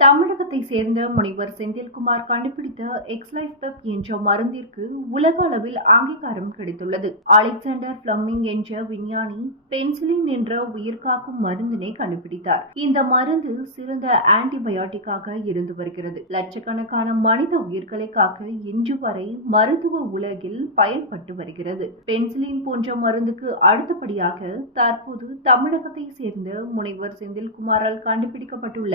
தமிழகத்தை சேர்ந்த முனைவர் செந்தில்குமார் கண்டுபிடித்த எக்ஸ்லைஃப் பெப் என்ற மருந்திற்கு உலக அளவில் அங்கீகாரம் கிடைத்துள்ளது. அலெக்சாண்டர் பிளம்மிங் என்ற விஞ்ஞானி பென்சிலின் என்ற உயிர்காக்கும் மருந்தினை கண்டுபிடித்தார். இந்த மருந்து சிறந்த ஆன்டிபயோட்டிக்காக இருந்து வருகிறது. லட்சக்கணக்கான மனித உயிர்களை காக்க இன்று வரை மருத்துவ உலகில் பயன்பட்டு வருகிறது. பென்சிலின் போன்ற மருந்துக்கு அடுத்தபடியாக தற்போது தமிழகத்தை சேர்ந்த முனைவர் செந்தில்குமாரால் கண்டுபிடிக்கப்பட்டுள்ள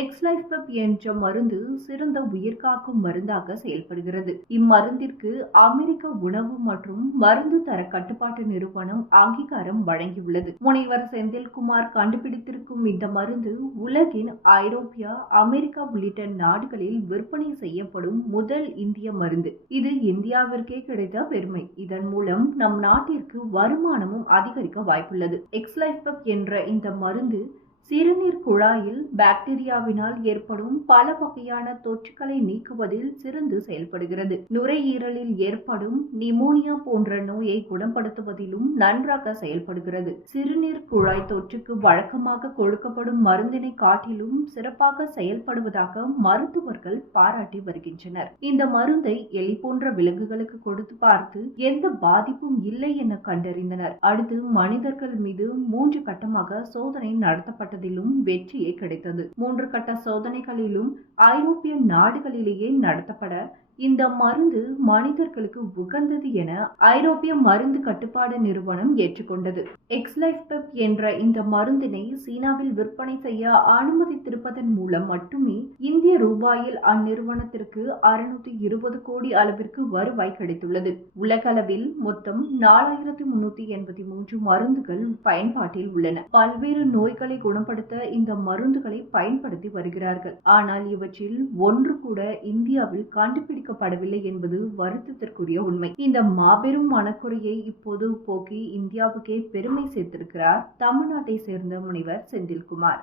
எக்ஸ்லைஃப் பெப் என்ற மருந்து சிறந்த உயிர்காக்கும் மருந்தாக செயல்படுகிறது. இம்மருந்திற்கு அமெரிக்க உணவு மற்றும் மருந்து தர கட்டுப்பாட்டு நிறுவனம் அங்கீகாரம் வழங்கியுள்ளது. முனைவர் செந்தில்குமார் கண்டுபிடித்திருக்கும் இந்த மருந்து உலகின் ஐரோப்பியா அமெரிக்கா உள்ளிட்ட நாடுகளில் விற்பனை செய்யப்படும் முதல் இந்திய மருந்து. இது இந்தியாவிற்கே கிடைத்த பெருமை. இதன் மூலம் நம் நாட்டிற்கு வருமானமும் அதிகரிக்க வாய்ப்புள்ளது. எக்ஸ்லைஃப் பெப் என்ற இந்த மருந்து சிறுநீர் குழாயில் பாக்டீரியாவினால் ஏற்படும் பல வகையான தொற்றுகளை நீக்குவதில் சிறந்து செயல்படுகிறது. நுரையீரலில் ஏற்படும் நிமோனியா போன்ற நோயை குணப்படுத்துவதிலும் நன்றாக செயல்படுகிறது. சிறுநீர் குழாய் தொற்றுக்கு வழக்கமாக கொடுக்கப்படும் மருந்தினை காட்டிலும் சிறப்பாக செயல்படுவதாக மருத்துவர்கள் பாராட்டி வருகின்றனர். இந்த மருந்தை எலி போன்ற விலங்குகளுக்கு கொடுத்து பார்த்து எந்த பாதிப்பும் இல்லை என கண்டறிந்தனர். அடுத்து மனிதர்கள் மீது மூன்று கட்டமாக சோதனை நடத்தப்பட்டது. போராட்டத்திலும் வெற்றியே கிடைத்தது. மூன்று கட்ட சோதனைகளிலும் ஐரோப்பிய நாடுகளிலேயே நடத்தப்பட இந்த மருந்து மனிதர்களுக்கு உகந்தது என ஐரோப்பிய மருந்து கட்டுப்பாடு நிறுவனம் ஏற்றுக்கொண்டது. எக்ஸ்லைஃபெப் என்ற இந்த மருந்தினை சீனாவில் விற்பனை செய்ய அனுமதித்திருப்பதன் மூலம் மட்டுமே இந்திய ரூபாயில் அந்நிறுவனத்திற்கு அறுநூத்தி இருபது கோடி அளவிற்கு வருவாய் கிடைத்துள்ளது. உலகளவில் மொத்தம் நாலாயிரத்தி முன்னூத்தி எண்பத்தி மூன்று மருந்துகள் பயன்பாட்டில் உள்ளன. பல்வேறு நோய்களை குணப்படுத்த இந்த மருந்துகளை பயன்படுத்தி வருகிறார்கள். ஆனால் இவற்றில் ஒன்று கூட இந்தியாவில் கண்டுபிடி கண்டுபிடிக்கப்படவில்லை என்பது வருத்தத்திற்குரிய உண்மை. இந்த மாபெரும் மனக்குறையை இப்போது போக்கி இந்தியாவுக்கே பெருமை சேர்த்திருக்கிறார் தமிழ்நாட்டை சேர்ந்த முனைவர் செந்தில்குமார்.